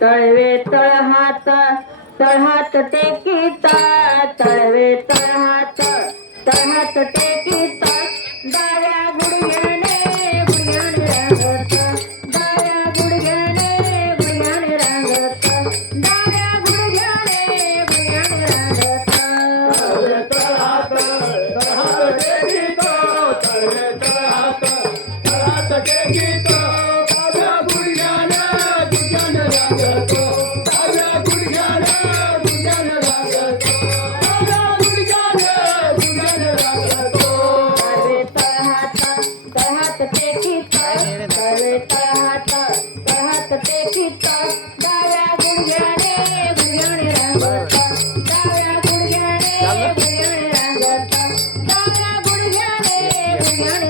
तळवे तळहाता तळहात टेकिता तळवे तळहात तळहात टेकी Ariana.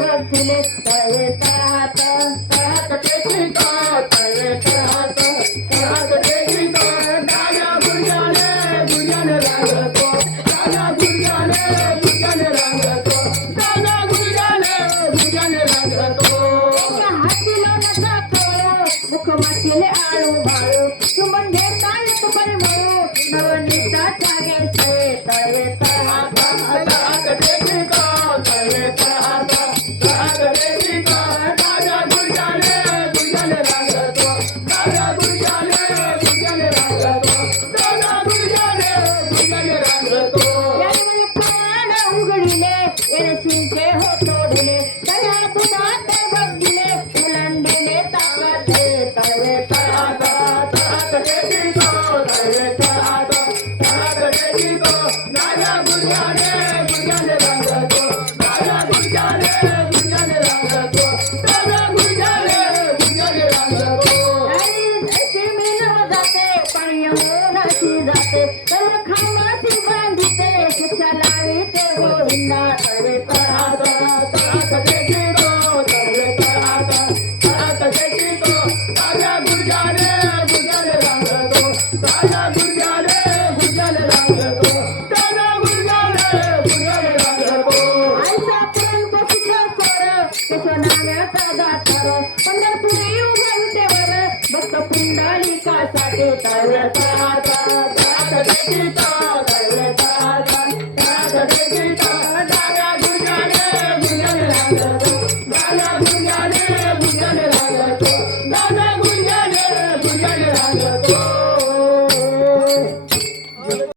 भक्ति में तय तरात तरात देखी तो तय तरात तरात देखी तो राजा गुंजा ने गुंजा ने रंग को राजा गुंजा ने गुंजा ने रंग को राजा गुंजा ने गुंजा ने जातार. पंढरपुरी उभारते वर भक्त पुंडलिका साठी तळता तळता तळता